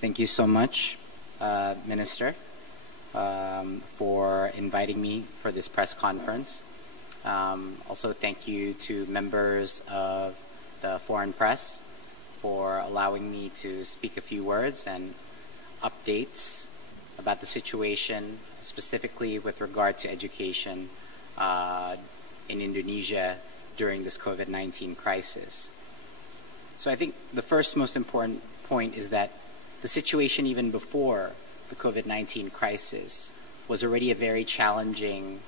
Thank you so much, Minister, for inviting me for this press conference. Also, thank you to members of the foreign press for allowing me to speak a few words and updates about the situation, specifically with regard to education in Indonesia during this COVID-19 crisis. So I think the first most important point is that the situation even before the COVID-19 crisis was already a very challenging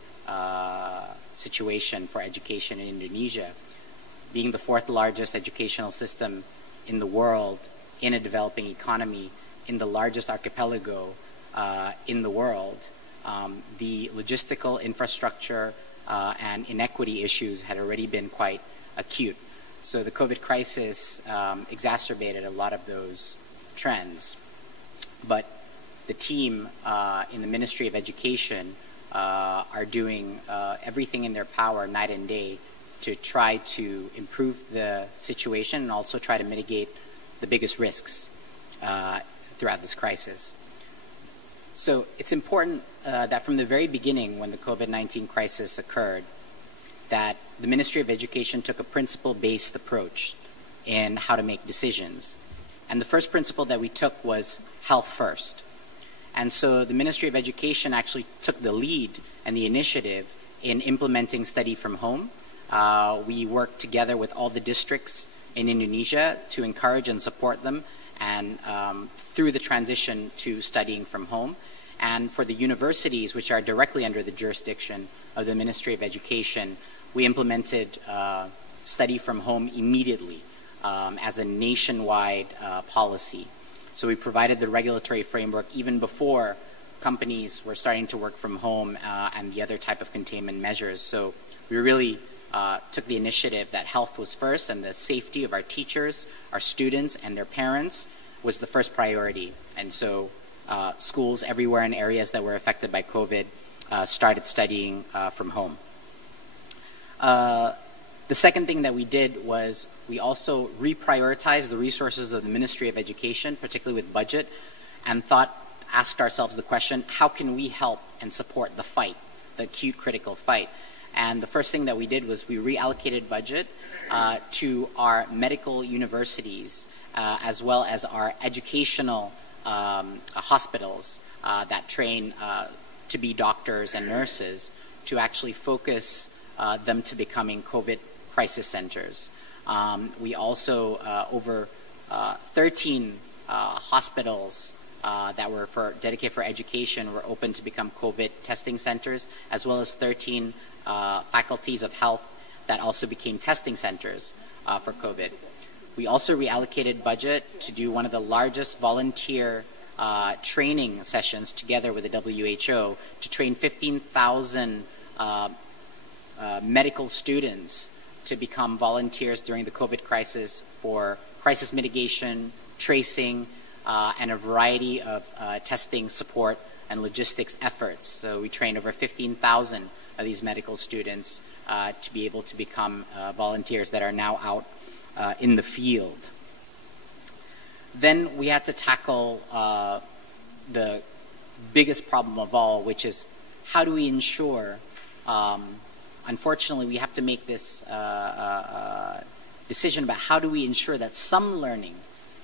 situation for education in Indonesia. Being the fourth largest educational system in the world, in a developing economy, in the largest archipelago in the world, the logistical infrastructure and inequity issues had already been quite acute. So the COVID crisis exacerbated a lot of those trends. But the team in the Ministry of Education are doing everything in their power night and day to try to improve the situation and also try to mitigate the biggest risks throughout this crisis. So it's important that from the very beginning when the COVID-19 crisis occurred, that the Ministry of Education took a principle-based approach in how to make decisions. And the first principle that we took was health first. And so the Ministry of Education actually took the lead and the initiative in implementing study from home. We worked together with all the districts in Indonesia to encourage and support them and through the transition to studying from home. And for the universities, which are directly under the jurisdiction of the Ministry of Education, we implemented study from home immediately as a nationwide policy. So we provided the regulatory framework even before companies were starting to work from home and the other type of containment measures. So we really took the initiative that health was first and the safety of our teachers, our students, and their parents was the first priority. And so schools everywhere in areas that were affected by COVID started studying from home. The second thing that we did was we also reprioritized the resources of the Ministry of Education, particularly with budget, and asked ourselves the question, how can we help and support the fight, the acute critical fight? And the first thing that we did was we reallocated budget to our medical universities as well as our educational hospitals that train to be doctors and nurses to actually focus them to becoming COVID crisis centers. We also, over 13 hospitals that were dedicated for education were open to become COVID testing centers, as well as 13 faculties of health that also became testing centers for COVID. We also reallocated budget to do one of the largest volunteer training sessions together with the WHO to train 15,000 medical students to become volunteers during the COVID crisis for crisis mitigation, tracing, and a variety of testing, support, and logistics efforts. So we trained over 15,000 of these medical students to be able to become volunteers that are now out in the field. Then we had to tackle the biggest problem of all, which is how do we ensure unfortunately, we have to make this decision about how do we ensure that some learning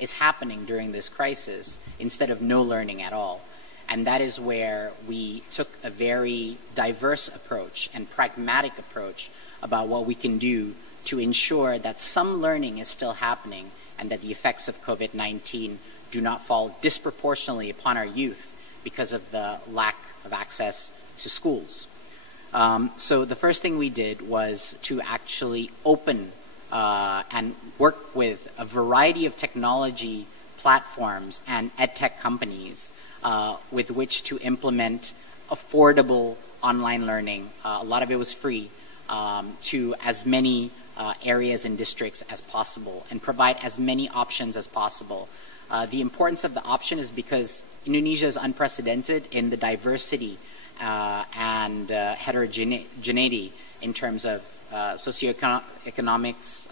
is happening during this crisis instead of no learning at all. And that is where we took a very diverse approach and pragmatic approach about what we can do to ensure that some learning is still happening and that the effects of COVID-19 do not fall disproportionately upon our youth because of the lack of access to schools. So the first thing we did was to actually open and work with a variety of technology platforms and edtech companies with which to implement affordable online learning. A lot of it was free to as many areas and districts as possible and provide as many options as possible. The importance of the option is because Indonesia is unprecedented in the diversity and heterogeneity in terms of socioeconomics,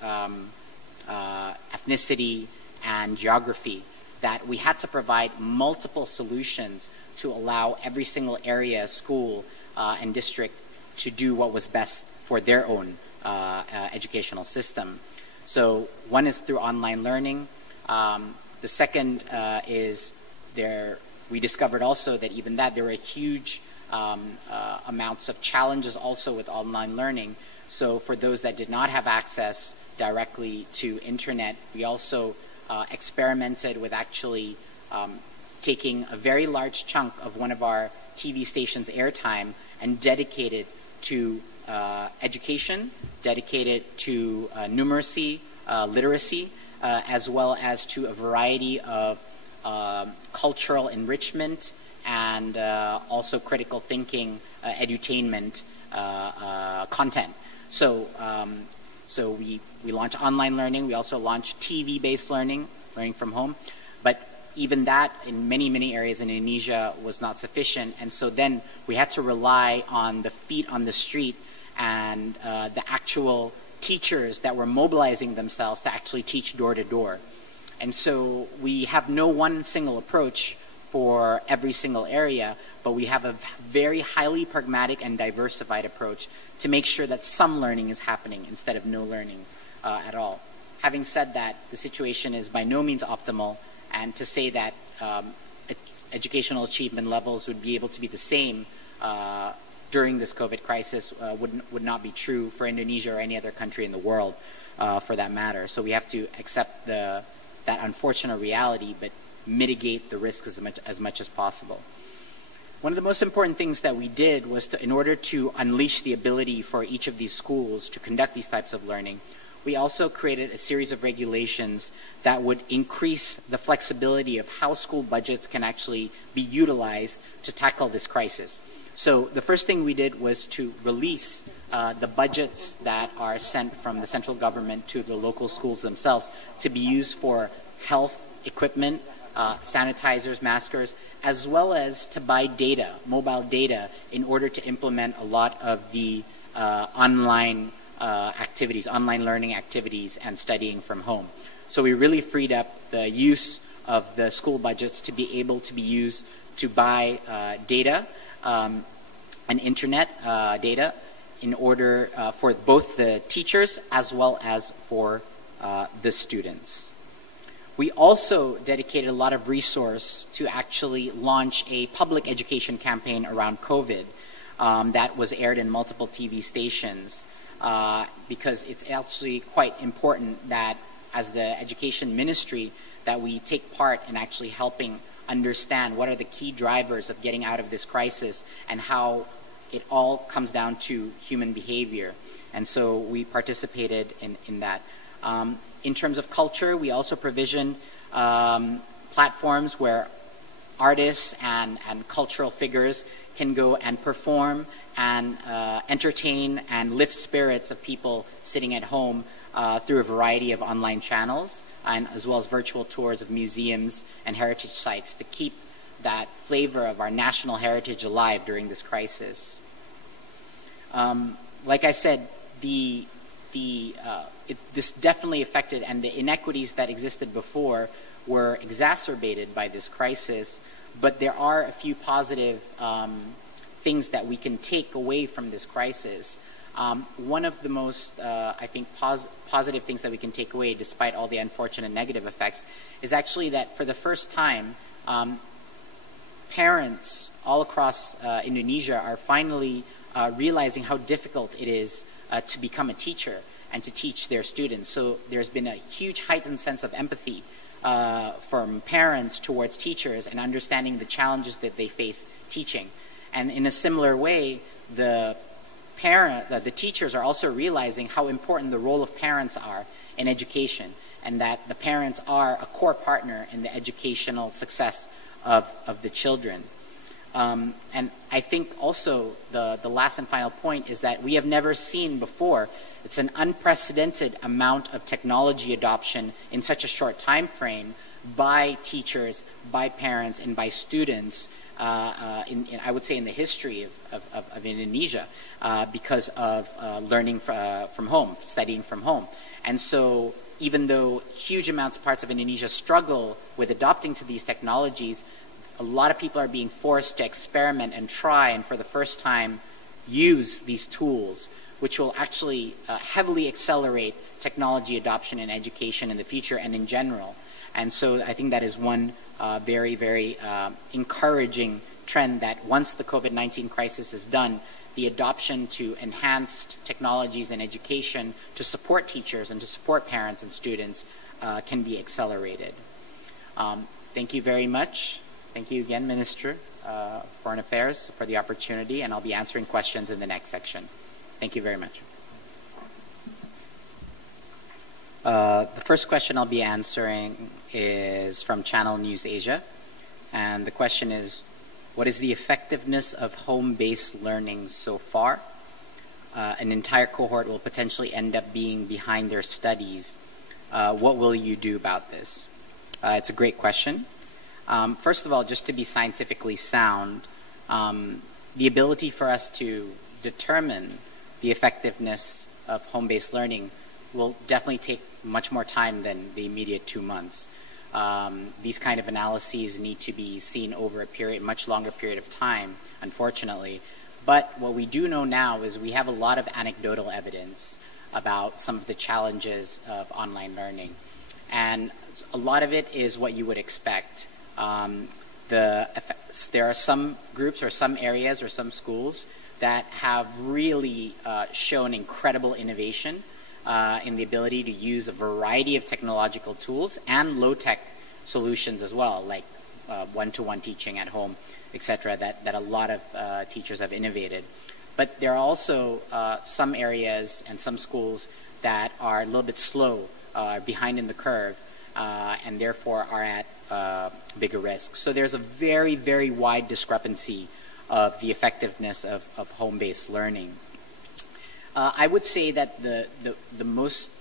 ethnicity, and geography that we had to provide multiple solutions to allow every single area, school, and district to do what was best for their own educational system. So one is through online learning. The second is we discovered also that even that there were huge amounts of challenges also with online learning. So for those that did not have access directly to internet, we also experimented with actually taking a very large chunk of one of our TV stations' airtime and dedicated to education, dedicated to numeracy, literacy, as well as to a variety of cultural enrichment and also critical thinking, edutainment content. So we launched online learning. We also launched TV-based learning from home. But even that, in many areas in Indonesia, was not sufficient. And so then we had to rely on the feet on the street and the actual teachers that were mobilizing themselves to actually teach door to door. And so we have no one single approach for every single area, but we have a very highly pragmatic and diversified approach to make sure that some learning is happening instead of no learning at all. Having said that, the situation is by no means optimal, and to say that educational achievement levels would be able to be the same during this COVID crisis would not be true for Indonesia or any other country in the world for that matter. So we have to accept that unfortunate reality, but mitigate the risks as much as possible. One of the most important things that we did was in order to unleash the ability for each of these schools to conduct these types of learning, we also created a series of regulations that would increase the flexibility of how school budgets can actually be utilized to tackle this crisis. So the first thing we did was to release the budgets that are sent from the central government to the local schools themselves to be used for health equipment, sanitizers, maskers, as well as to buy data, mobile data, in order to implement a lot of the online activities, online learning activities and studying from home. So we really freed up the use of the school budgets to be able to be used to buy data and internet data in order for both the teachers as well as for the students. We also dedicated a lot of resource to actually launch a public education campaign around COVID that was aired in multiple TV stations because it's actually quite important that as the education ministry that we take part in actually helping understand what are the key drivers of getting out of this crisis and how it all comes down to human behavior. And so we participated in that. In terms of culture, we also provision platforms where artists and cultural figures can go and perform and entertain and lift spirits of people sitting at home through a variety of online channels, and as well as virtual tours of museums and heritage sites to keep that flavor of our national heritage alive during this crisis. Like I said, this definitely affected, and the inequities that existed before were exacerbated by this crisis, but there are a few positive things that we can take away from this crisis. One of the most, I think, positive things that we can take away, despite all the unfortunate negative effects, is actually that for the first time, parents all across Indonesia are finally realizing how difficult it is to become a teacher and to teach their students. So there's been a huge heightened sense of empathy from parents towards teachers and understanding the challenges that they face teaching. And in a similar way, the teachers are also realizing how important the role of parents are in education, and that the parents are a core partner in the educational success of the children. And I think also the last and final point is that we have never seen before. It's an unprecedented amount of technology adoption in such a short time frame by teachers, by parents, and by students, I would say in the history of Indonesia, because of learning from home, studying from home. And so even though huge parts of Indonesia struggle with adopting to these technologies, a lot of people are being forced to experiment and try, and for the first time, use these tools, which will actually heavily accelerate technology adoption in education in the future and in general. And so I think that is one very, very encouraging trend, that once the COVID-19 crisis is done, the adoption to enhanced technologies in education to support teachers and to support parents and students can be accelerated. Thank you very much. Thank you again, Minister of Foreign Affairs, for the opportunity, and I'll be answering questions in the next section. Thank you very much. The first question I'll be answering is from Channel News Asia, and the question is, what is the effectiveness of home-based learning so far? An entire cohort will potentially end up being behind their studies. What will you do about this? It's a great question. First of all, just to be scientifically sound, the ability for us to determine the effectiveness of home-based learning will definitely take much more time than the immediate 2 months. These kind of analyses need to be seen over a much longer period of time, unfortunately. But what we do know now is we have a lot of anecdotal evidence about some of the challenges of online learning. And a lot of it is what you would expect. There are some groups or some areas or some schools that have really shown incredible innovation in the ability to use a variety of technological tools and low-tech solutions as well, like one-to-one teaching at home, etc., that a lot of teachers have innovated. But there are also some areas and some schools that are a little bit slow, behind in the curve, and therefore are at bigger risk. So there's a very, very wide discrepancy of the effectiveness of home-based learning. I would say that the most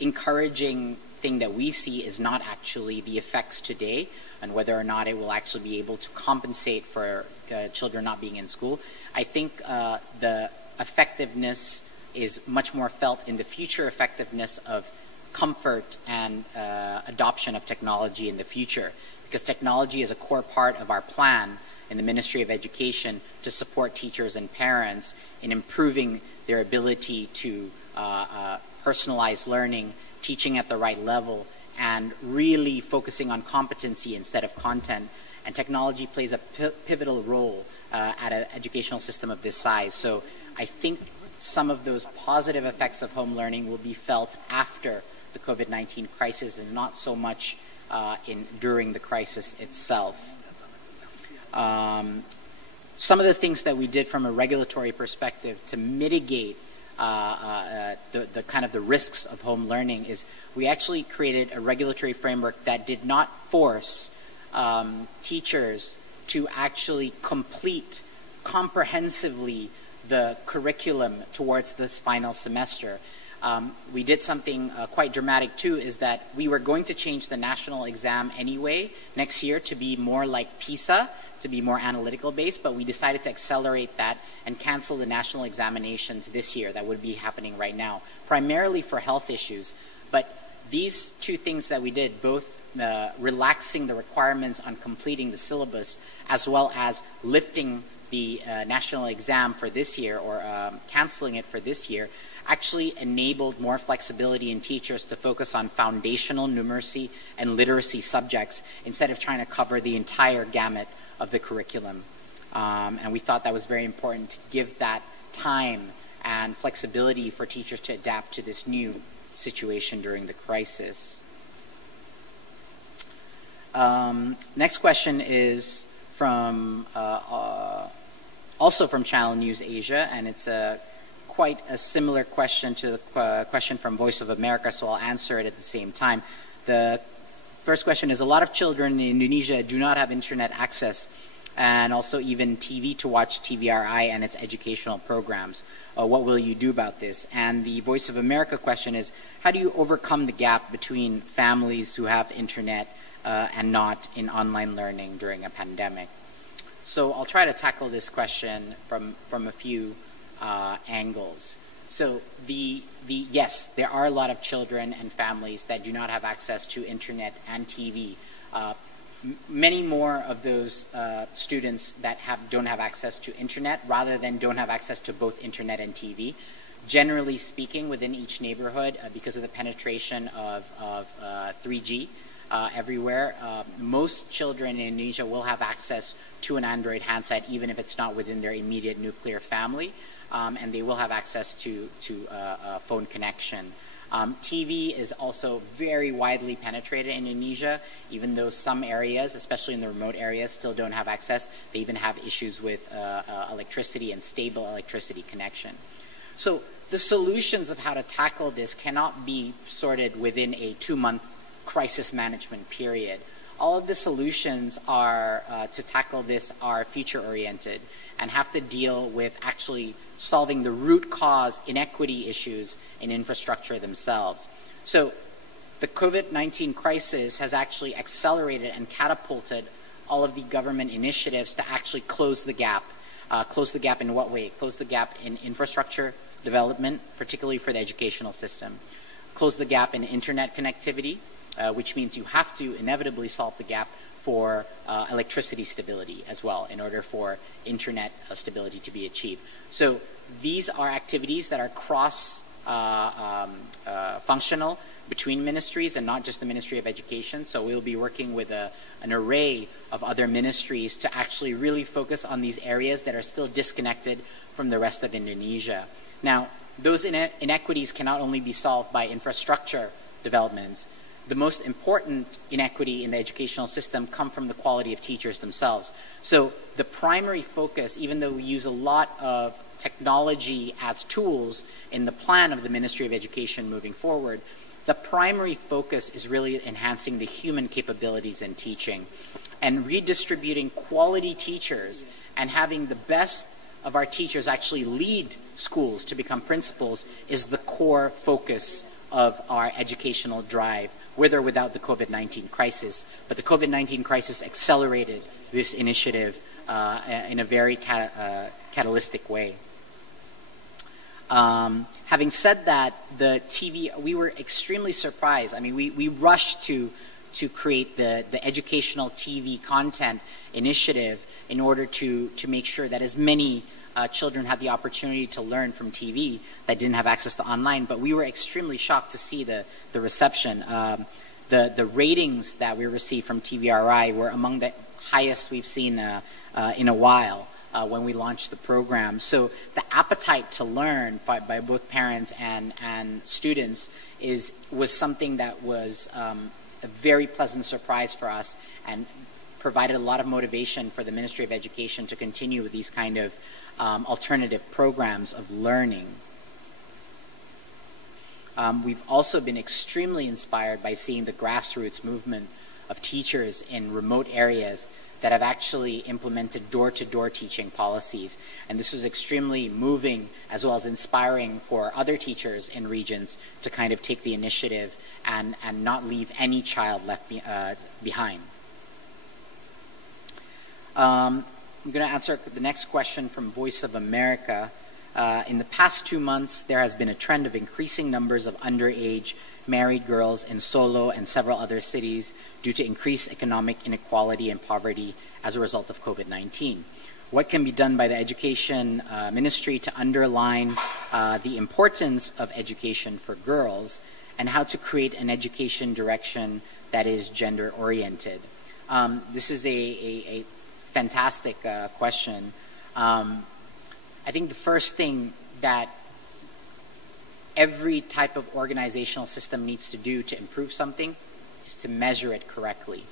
encouraging thing that we see is not actually the effects today and whether or not it will actually be able to compensate for children not being in school. I think the effectiveness is much more felt in the future effectiveness of comfort and adoption of technology in the future, because technology is a core part of our plan in the Ministry of Education to support teachers and parents in improving their ability to personalize learning, teaching at the right level, and really focusing on competency instead of content. And technology plays a pivotal role at an educational system of this size. So I think some of those positive effects of home learning will be felt after the COVID-19 crisis and not so much during the crisis itself. Some of the things that we did from a regulatory perspective to mitigate the kind of the risks of home learning is we actually created a regulatory framework that did not force teachers to actually complete comprehensively the curriculum towards this final semester. We did something quite dramatic too, is that we were going to change the national exam anyway next year to be more like PISA, to be more analytical based, but we decided to accelerate that and cancel the national examinations this year that would be happening right now, primarily for health issues. But these two things that we did, both relaxing the requirements on completing the syllabus as well as lifting the national exam for this year or canceling it for this year, actually enabled more flexibility in teachers to focus on foundational numeracy and literacy subjects instead of trying to cover the entire gamut of the curriculum. And we thought that was very important to give that time and flexibility for teachers to adapt to this new situation during the crisis. Next question is from also from Channel News Asia, and it's quite a similar question to the question from Voice of America, so I'll answer it at the same time. The first question is, a lot of children in Indonesia do not have internet access and also even TV to watch TVRI and its educational programs. What will you do about this? And the Voice of America question is, how do you overcome the gap between families who have internet and not in online learning during a pandemic? So I'll try to tackle this question from a few angles. So yes, there are a lot of children and families that do not have access to internet and TV. Many more of those students that don't have access to internet rather than don't have access to both internet and TV. Generally speaking, within each neighborhood, because of the penetration of 3G everywhere, most children in Indonesia will have access to an Android handset, even if it's not within their immediate nuclear family, and they will have access to a phone connection. TV is also very widely penetrated in Indonesia, even though some areas, especially in the remote areas, still don't have access. They even have issues with electricity and stable electricity connection. So the solutions of how to tackle this cannot be sorted within a 2-month crisis management period. All of the solutions are to tackle this are future-oriented and have to deal with actually solving the root cause inequity issues in infrastructure themselves. So the COVID-19 crisis has actually accelerated and catapulted all of the government initiatives to actually close the gap. Close the gap in what way? Close the gap in infrastructure development, particularly for the educational system. Close the gap in internet connectivity, which means you have to inevitably solve the gap for electricity stability as well in order for internet stability to be achieved. So these are activities that are cross-functional between ministries and not just the Ministry of Education. So we'll be working with an array of other ministries to actually really focus on these areas that are still disconnected from the rest of Indonesia. Now, those inequities cannot only be solved by infrastructure developments. The most important inequity in the educational system come from the quality of teachers themselves. So the primary focus, even though we use a lot of technology as tools in the plan of the Ministry of Education moving forward, the primary focus is really enhancing the human capabilities in teaching and redistributing quality teachers and having the best of our teachers actually lead schools to become principals is the core focus of our educational drive, with or without the COVID-19 crisis. But the COVID-19 crisis accelerated this initiative in a very catalytic way. Having said that, the TV, we were extremely surprised. I mean, we rushed to create the educational TV content initiative in order to make sure that as many children had the opportunity to learn from TV that didn't have access to online. But we were extremely shocked to see the reception. The ratings that we received from TVRI were among the highest we've seen in a while when we launched the program. So the appetite to learn by both parents and students was something that was a very pleasant surprise for us and provided a lot of motivation for the Ministry of Education to continue with these kind of alternative programs of learning. We've also been extremely inspired by seeing the grassroots movement of teachers in remote areas that have actually implemented door-to-door teaching policies. And this was extremely moving as well as inspiring for other teachers in regions to kind of take the initiative and not leave any child left behind. I'm going to answer the next question from Voice of America. In the past 2 months, there has been a trend of increasing numbers of underage married girls in Solo and several other cities due to increased economic inequality and poverty as a result of COVID-19. What can be done by the Education Ministry to underline the importance of education for girls and how to create an education direction that is gender-oriented? This is a fantastic question. I think the first thing that every type of organizational system needs to do to improve something is to measure it correctly.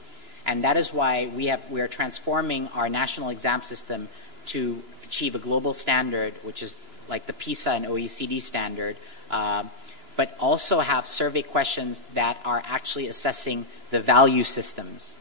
And that is why we are transforming our national exam system to achieve a global standard, which is like the PISA and OECD standard, but also have survey questions that are actually assessing the value systems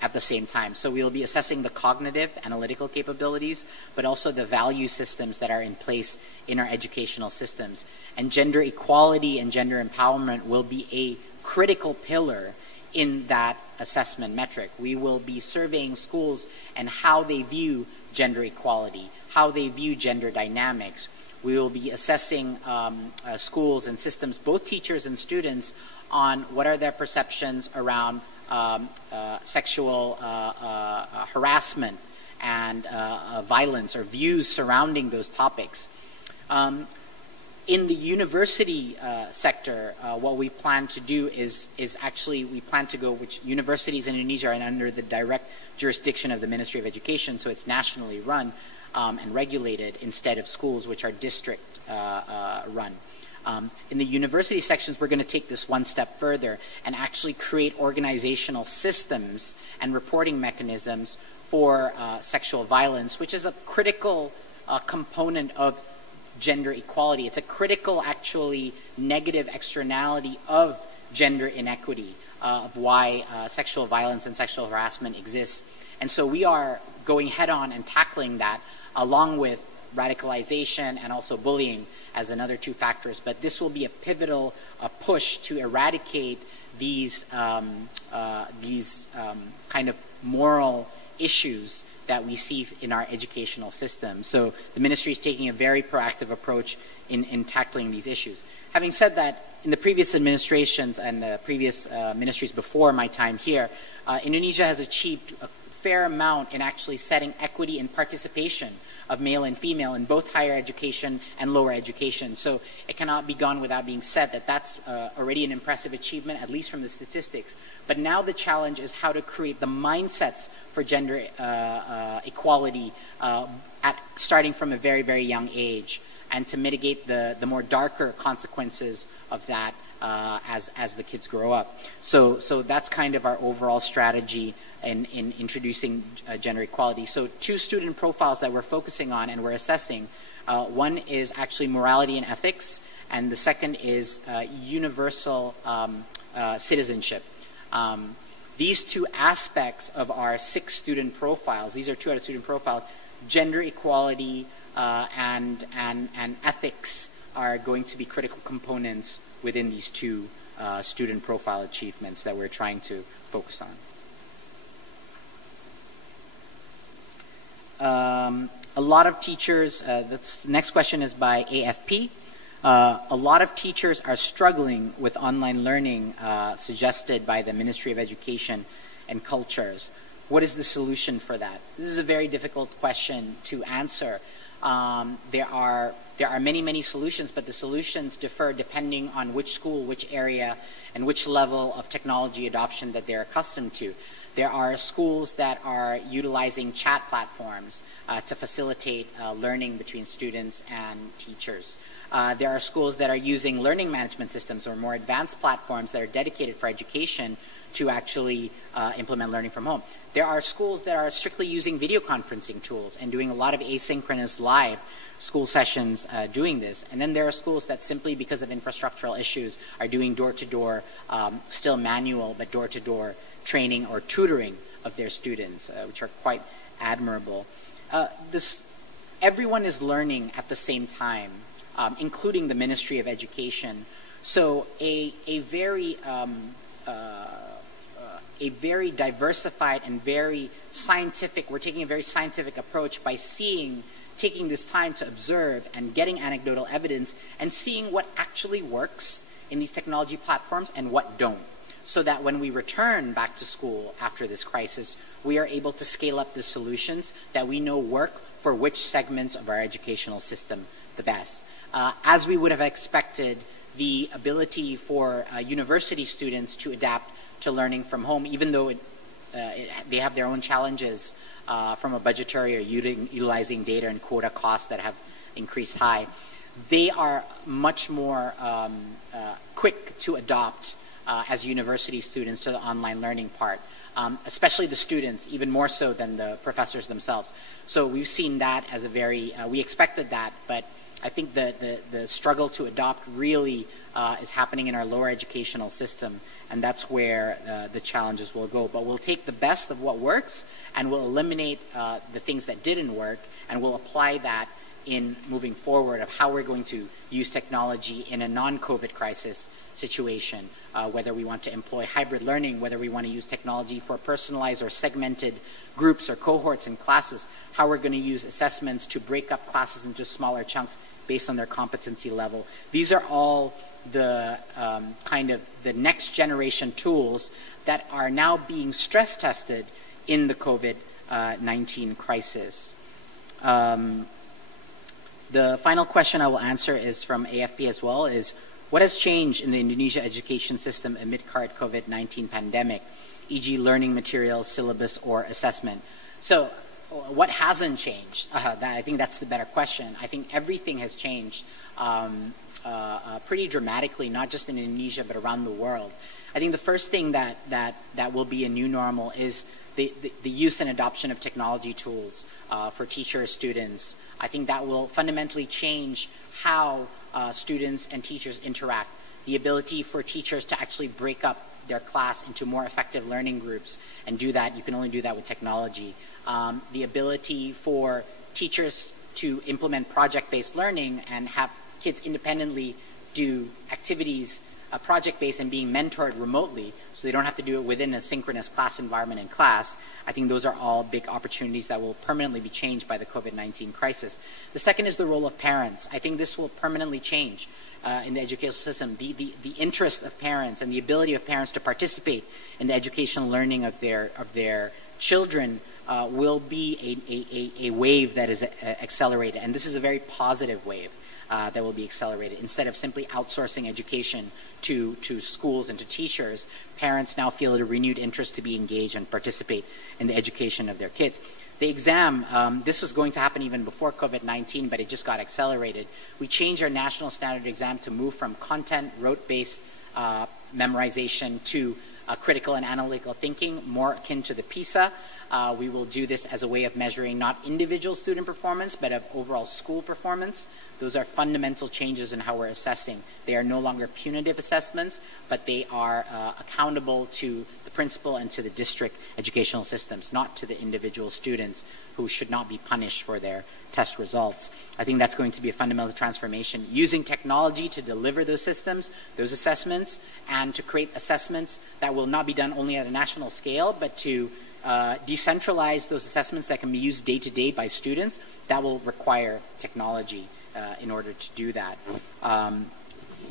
at the same time. So we will be assessing the cognitive, analytical capabilities, but also the value systems that are in place in our educational systems. And gender equality and gender empowerment will be a critical pillar in that assessment metric. We will be surveying schools and how they view gender equality, how they view gender dynamics. We will be assessing schools and systems, both teachers and students, on what are their perceptions around sexual harassment and violence, or views surrounding those topics. In the university sector, what we plan to do is actually, we plan to go, which universities in Indonesia are under the direct jurisdiction of the Ministry of Education, so it's nationally run and regulated, instead of schools, which are district run. In the university sections, we're going to take this one step further and actually create organizational systems and reporting mechanisms for sexual violence, which is a critical component of gender equality. It's a critical, actually, negative externality of gender inequity, of why sexual violence and sexual harassment exists. And so we are going head on and tackling that, along with radicalization and also bullying as another two factors. But this will be a pivotal push to eradicate these kind of moral issues that we see in our educational system. So the ministry is taking a very proactive approach in tackling these issues. Having said that, in the previous administrations and the previous ministries before my time here, Indonesia has achieved a fair amount in actually setting equity and participation of male and female in both higher education and lower education. So it cannot be gone without being said that that's already an impressive achievement, at least from the statistics. But now the challenge is how to create the mindsets for gender equality starting from a very, very young age, and to mitigate the more darker consequences of that as the kids grow up. So that's kind of our overall strategy in introducing gender equality. So two student profiles that we're focusing on and we're assessing. One is actually morality and ethics, and the second is universal citizenship. These two aspects of our 6 student profiles, these are 2 out of student profiles, gender equality and ethics are going to be critical components within these 2 student profile achievements that we're trying to focus on. A lot of teachers, the next question is by AFP. A lot of teachers are struggling with online learning suggested by the Ministry of Education and Cultures. What is the solution for that? This is a very difficult question to answer. There are many, many solutions, but the solutions differ depending on which school, which area, and which level of technology adoption that they're accustomed to. There are schools that are utilizing chat platforms to facilitate learning between students and teachers. There are schools that are using learning management systems or more advanced platforms that are dedicated for education to actually implement learning from home. There are schools that are strictly using video conferencing tools and doing a lot of asynchronous live school sessions doing this. And then there are schools that simply because of infrastructural issues are doing door-to-door, still manual, but door-to-door training or tutoring of their students, which are quite admirable. Everyone is learning at the same time, including the Ministry of Education. So a very diversified and very scientific, we're taking a very scientific approach by taking this time to observe and getting anecdotal evidence and seeing what actually works in these technology platforms and what don't, so that when we return back to school after this crisis, we are able to scale up the solutions that we know work for which segments of our educational system the best. As we would have expected, the ability for university students to adapt to learning from home, even though they have their own challenges from a budgetary or utilizing data and quota costs that have increased high, they are much more quick to adopt as university students to the online learning part, especially the students, even more so than the professors themselves. So we've seen that as a very, we expected that, but I think the struggle to adopt really is happening in our lower educational system, and that's where the challenges will go. But we'll take the best of what works, and we'll eliminate the things that didn't work, and we'll apply that in moving forward of how we're going to use technology in a non-COVID crisis situation, whether we want to employ hybrid learning, whether we want to use technology for personalized or segmented groups or cohorts and classes, how we're going to use assessments to break up classes into smaller chunks, based on their competency level. These are all the kind of the next generation tools that are now being stress tested in the COVID-19 crisis. The final question I will answer is from AFP as well, is what has changed in the Indonesia education system amid current COVID-19 pandemic, e.g. learning materials, syllabus, or assessment? So what hasn't changed? I think that's the better question. I think everything has changed pretty dramatically, not just in Indonesia, but around the world. I think the first thing that will be a new normal is the use and adoption of technology tools for teachers, students. I think that will fundamentally change how students and teachers interact. The ability for teachers to actually break up their class into more effective learning groups and do that, you can only do that with technology. The ability for teachers to implement project-based learning and have kids independently do activities project-based and being mentored remotely, so they don't have to do it within a synchronous class environment in class. I think those are all big opportunities that will permanently be changed by the COVID-19 crisis. The second is the role of parents. I think this will permanently change in the educational system. The interest of parents and the ability of parents to participate in the educational learning of their children will be a wave that is accelerated, and this is a very positive wave. That will be accelerated. Instead of simply outsourcing education to schools and to teachers, parents now feel a renewed interest to be engaged and participate in the education of their kids. The exam, this was going to happen even before COVID-19, but it just got accelerated. We changed our national standard exam to move from content, rote-based memorization to critical and analytical thinking, more akin to the PISA. We will do this as a way of measuring not individual student performance, but of overall school performance. Those are fundamental changes in how we're assessing. They are no longer punitive assessments, but they are accountable to the principal and to the district educational systems, not to the individual students who should not be punished for their test results. I think that's going to be a fundamental transformation, using technology to deliver those systems, those assessments, and to create assessments that will not be done only at a national scale, but to decentralize those assessments that can be used day to day by students. That will require technology in order to do that.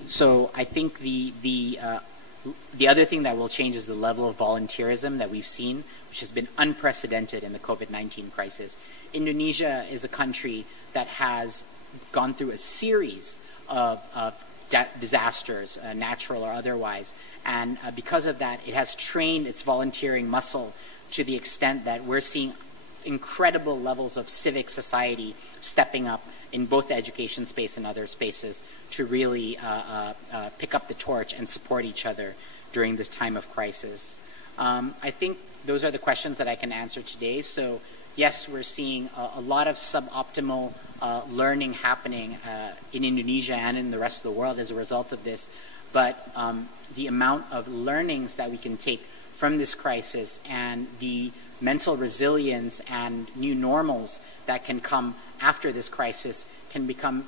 So I think the other thing that will change is the level of volunteerism that we've seen, which has been unprecedented in the COVID-19 crisis. Indonesia is a country that has gone through a series of disasters, natural or otherwise, and because of that, it has trained its volunteering muscle to the extent that we're seeing incredible levels of civic society stepping up in both the education space and other spaces to really pick up the torch and support each other during this time of crisis. I think those are the questions that I can answer today. So yes, we're seeing a lot of suboptimal learning happening in Indonesia and in the rest of the world as a result of this, but the amount of learnings that we can take from this crisis and the mental resilience and new normals that can come after this crisis can become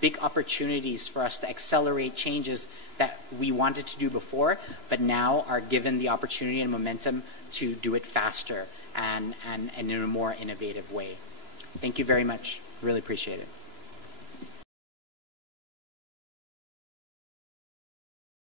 big opportunities for us to accelerate changes that we wanted to do before, but now are given the opportunity and momentum to do it faster and in a more innovative way. Thank you very much. Really appreciate it.